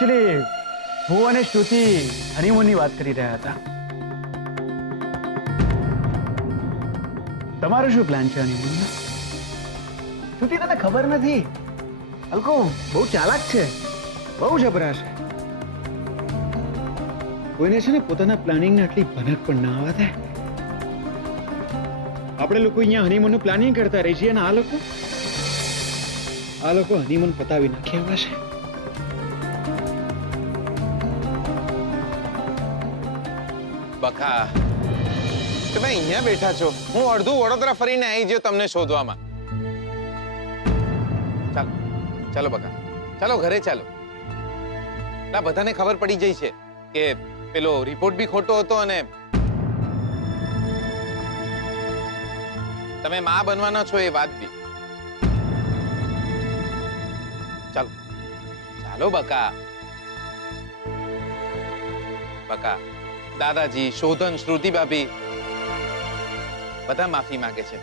Actually હું અને શ્રુતિ હનીમૂનની વાત કરી રહ્યા હતા. તમારો શું પ્લાન છે હનીમૂનનો? શ્રુતિ, તને ખબર નથી, અલ્કો બહુ ચાલાક છે, બહુ જબરા છે. કોઈને છે ને પોતાના પ્લાનિંગને આટલી ભનક પણ ના આવવા દે. આપણે લોકો અહીંયા હનીમૂનનું પ્લાનિંગ કરતા રહી છીએ અને આ લોકો હનીમૂન પતાવી નાખે એવા છે. બકા, તમે અહીંયા બેઠા છો, હું અડધું વડોદરા ફરીને આવી ગયો તમને શોધવામાં. ચાલો ચાલો બકા, ચાલો ઘરે ચાલો. આ બધાને ખબર પડી જઈ છે કે પેલો રિપોર્ટ બી ખોટો હતો અને તમે માં બનવાના છો એ વાત બી. ચાલો ચાલો બકા. બકા, દાદાજી, શોધન, શ્રુતિ ભાભી બધા માફી માંગે છે.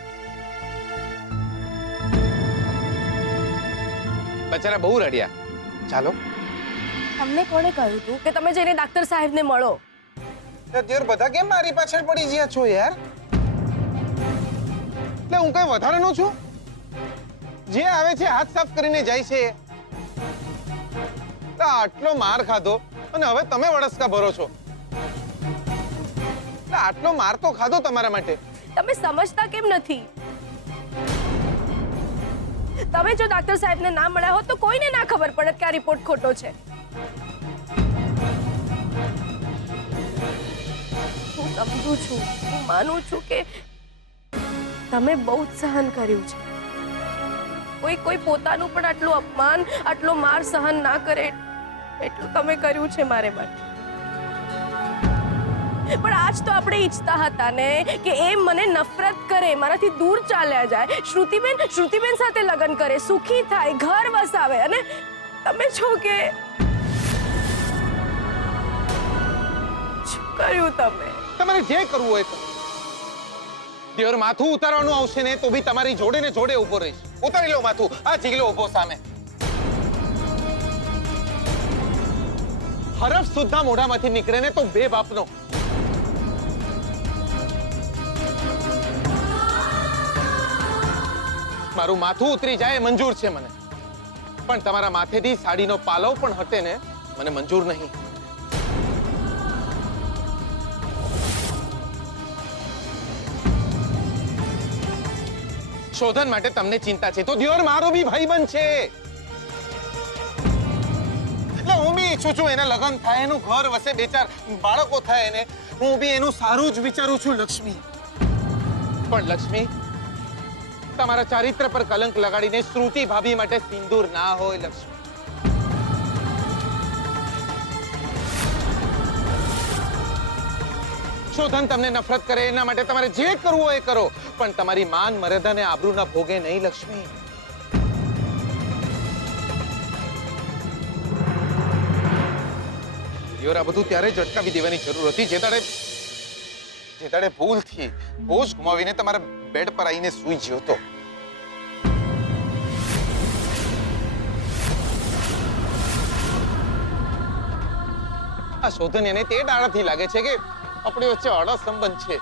બચારા બહુ રડ્યા. ચાલો. તમને કોણે કહ્યું તું કે તમે જઈને ડાક્ટર સાહેબને મળો? યાર, બધા કેમ મારી પાછળ પડી ગયા છો યાર? એટલે હું કઈ વધારાનો છું? જે આવે છે હાથ સાફ કરીને જાય છે. આટલો માર ખાધો અને હવે તમે વડસકા ભરો છો. આટલો માર તો ખાધો તમારા માટે. તમે સમજતા કેમ નથી? તમે જો ડાક્ટર સાહેબને ના મળ્યા હોત તો કોઈને ના ખબર પડત કે આ રિપોર્ટ ખોટો છે. હું સમજુ છું, હું માનું છું કે તમે બહુ જ સહન કર્યું છે. કોઈ પોતાનું પણ આટલું અપમાન, આટલો માર સહન ના કરે એટલું તમે કર્યું છે મારે માટે. પણ આજ તો આપણે ઈચ્છતા હતા ને કે એ મને નફરત કરે, મારાથી દૂર ચાલ્યા જાય, શ્રુતિબેન સાથે લગ્ન કરે, સુખી થાય, ઘર વસાવે, અને તમે છો કે શું કર્યું તમે? તમારે જે કરવું હોય કરો. દેવર માથું ઉતારવાનું આવશે ને તો બી તમારી જોડે ને જોડે ઉભો રહીશ. ઉતારી લો માથું. આ જીગલો ઉભો સામે. હરફ સુદ્ધા મોઢામાંથી નીકળે ને તો બે બાપનો. મારું માથું ઉતરી જાય મંજૂર છે મને, પણ તમારા માથેથી સાડીનો પાલવ પણ હટે ને મને મંજૂર નહીં. શોધન માટે તમને ચિંતા છે તો દિયોર મારો બી ભાઈબંધ છે. એટલે હું બી ઈચ્છું છું એના લગ્ન થાય, એનું ઘર વસે, બે ચાર બાળકો થાય, એને હું બી એનું સારું જ વિચારું છું લક્ષ્મી. પણ લક્ષ્મી, તમારા ચારિત્ર પર કલંક લગાડીને શ્રુતિ ભાભી માટે સિંદૂર ના હોય લક્ષ્મી. શોધન તમને નફરત કરે એના માટે તમારે જે કરવું હોય એ કરો, પણ તમારી માન, મર્યાદા અને આબરૂના ભોગે નહીં લક્ષ્મી. આ બધું ત્યારે જ અટકાવી દેવાની જરૂર હતી જે દાડે ભૂલથી હોશ ગુમાવીને તમારા બેડ પર આવીને સૂઈ ગયો તો. આ શોધન એને તે દાડાથી લાગે છે કે આપણી વચ્ચે અડા સંબંધ છે.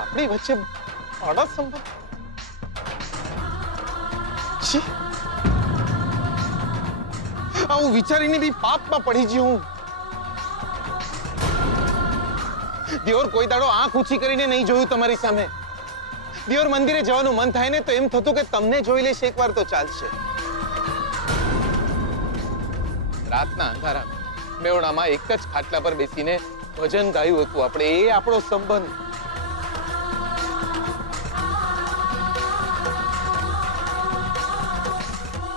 આપણી વચ્ચે અડા સંબંધ? આવું વિચારીને બી પાપમાં પડી ગયો હું. દિયોર, કોઈ દાડો આંખ ઊંચી કરીને નહીં જોયું તમારી સામે. દિયોર, મંદિરે જવાનું મન થાય ને તો એમ થતું કે તમને જોઈ લેશે એકવાર તો ચાલશે. રાતના અંધારામાં મેવડામાં એક જ ખાટલા પર બેસીને ભજન ગાયું હતું આપણે. એ આપણો સંબંધ.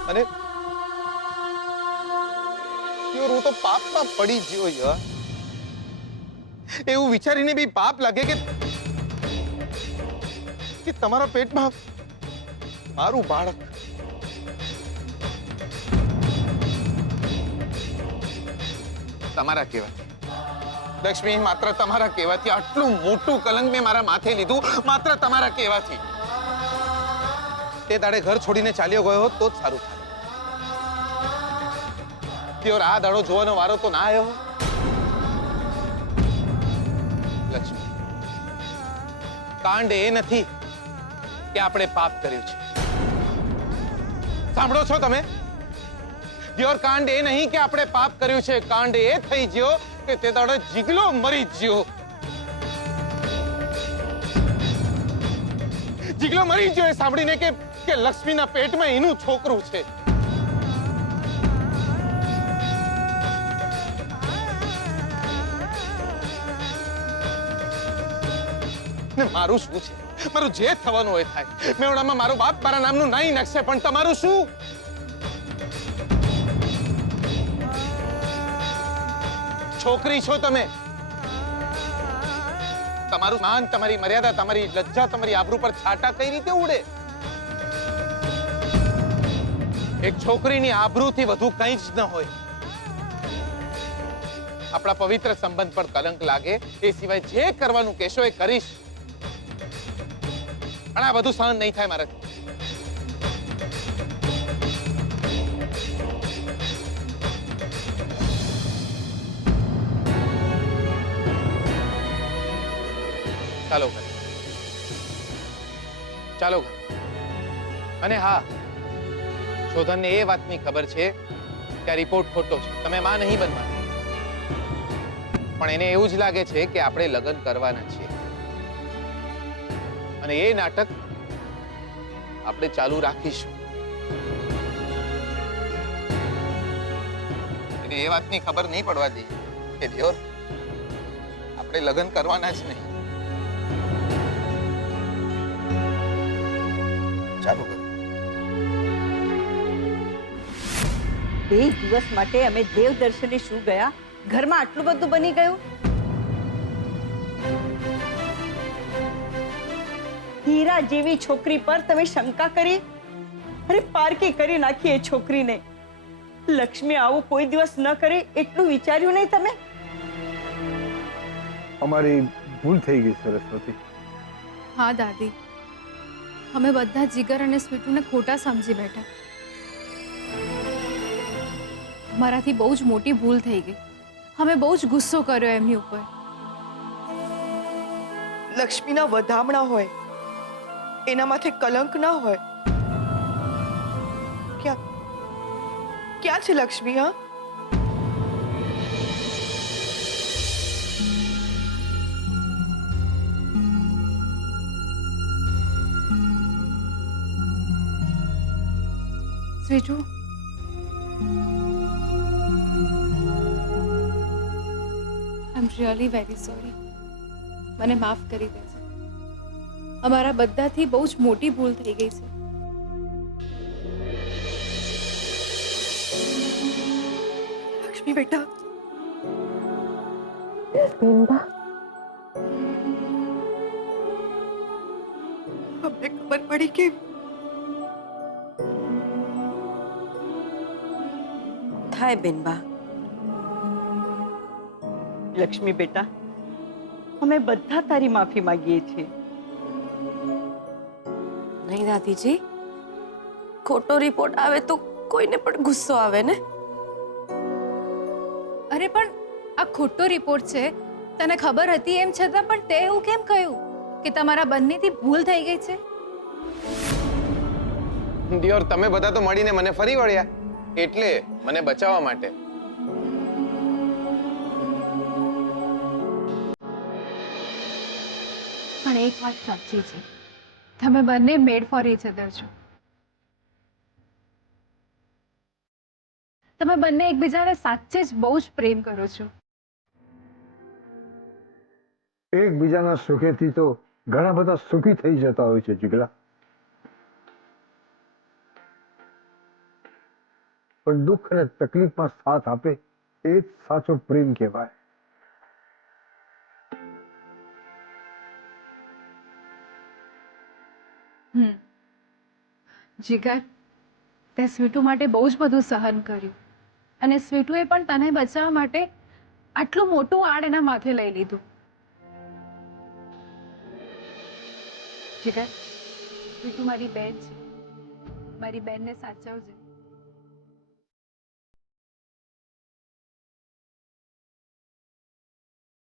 અને હું તો પાપમાં પડી ગયો યાર. એવું વિચારીને બી પાપ લાગે કે તમારા પેટમાં મારું બાળક. તમારા કહેવાથી લક્ષ્મી, માત્ર તમારા કહેવાથી આટલું મોટું કલંક મેં મારા માથે લીધું, માત્ર તમારા કહેવાથી. તે દાડે ઘર છોડીને ચાલ્યો ગયો હોત તો જ સારું થાય. દિયોર, આ દાડો જોવાનો વારો તો ના આવ્યો. લક્ષ્મી, કાંડ એ નથી કે આપણે પાપ કર્યું છે. સાંભળો છો તમે? દિયોર, કાંડ એ નહીં કે આપણે પાપ કર્યું છે. કાંડ એ થઈ ગયો કે તે દાડે જીગલો મરી ગયો. જીગલો મરી ગયો એ સાંભળીને કે લક્ષ્મીના પેટમાં એનું છોકરું છે. ને મારું શું છે? મારું જે થવાનું હોય થાય. મેવડામાં મારો બાપ મારા નામનું નાઈ નાખશે, પણ તમારું શું? છોકરી છો તમે. તમારું માન, તમારી મર્યાદા, તમારી લજ્જા, તમારી આબરૂ પર છાંટા કઈ રીતે ઉડે? એક છોકરીની આબરૂથી વધુ કંઈ જ ન હોય. આપણા પવિત્ર સંબંધ પર કલંક લાગે એ સિવાય જે કરવાનું કહેશો એ કરીશ. પણ આ બધું સહન નહીં થાય મારાથી. ચાલો ઘર, ચાલો ઘર. અને હા, શોધનને એ વાતની ખબર છે કે આ રિપોર્ટ ખોટો છે. તમે માં નહીં બનવા, પણ એને એવું જ લાગે છે કે આપણે લગ્ન કરવાના છીએ અને એ નાટક આપણે ચાલુ રાખીશું. એને એ વાતની ખબર નહીં પડવા દઈએ કે દિયોર, આપણે લગ્ન કરવાના જ નહીં. ચાલો કર. 2 દિવસ માટે અમે દેવ દર્શને શું ગયા, ઘરમાં આટલું બધું બની ગયું. હીરા જેવી છોકરી પર તમે શંકા કરી. અરે પારકી કરી નાખી એ છોકરીને. લક્ષ્મી આવું કોઈ દિવસ ન કરે એટલું વિચાર્યું નહીં તમે? અમારી ભૂલ થઈ ગઈ સરસ્વતી. હા દાદી, અમે બધા જીગર અને સ્વીટુને ખોટા સમજી બેઠા. મારાથી બહુ જ મોટી ભૂલ થઈ ગઈ. અમે બહુ જ ગુસ્સો કર્યો એમની ઉપર. લક્ષ્મીના વધામણા હોય, એના માથે કલંક ના હોય. ક્યાં છે લક્ષ્મી? હા, સ્વીટુ, આઈ એમ રિયલી વેરી સોરી. મને માફ કરી દેજો. અમારા બધાથી બહુ જ મોટી ભૂલ થઈ ગઈ છે. લક્ષ્મી બેટા, અમને ખબર પડી કે થાય બેનબા. લક્ષ્મી બેટા, અમે બધા તારી માફી માંગીએ છીએ. નહીં દાદીજી, ખોટો રિપોર્ટ આવે તો કોઈને પણ ગુસ્સો આવે ને. અરે પણ આ ખોટો રિપોર્ટ છે, તને ખબર હતી એમ છતાં પણ તે એવું કેમ કહ્યું કે તમારા બંનેથી ભૂલ થઈ ગઈ છે? દિયોર, તમે બધા તો મળીને મને ફરી વળ્યા, એટલે મને બચાવવા માટે. પણ એક વાત સાચી છે, તમે બંને મેડ ફોર ઇચ અધર છો. તમે બંને એકબીજાને સાચે જ બહુ જ પ્રેમ કરો છો. એકબીજાના સુખેથી તો ઘણા બધા સુખી થઈ જતા હોય છે જીગલા. પણ દુઃખ અને તકલીફમાં સાથ આપે એ જ સાચો પ્રેમ કહેવાય. જીગર, તે સ્વીટુ માટે બહુ જ બધું સહન કર્યું અને સ્વીટુએ પણ તને બચાવવા માટે આટલું મોટું આડ એના માથે લઈ લીધું. જીગર, સ્વીટુ મારી બેન છે મારી બેનને સાચવજે.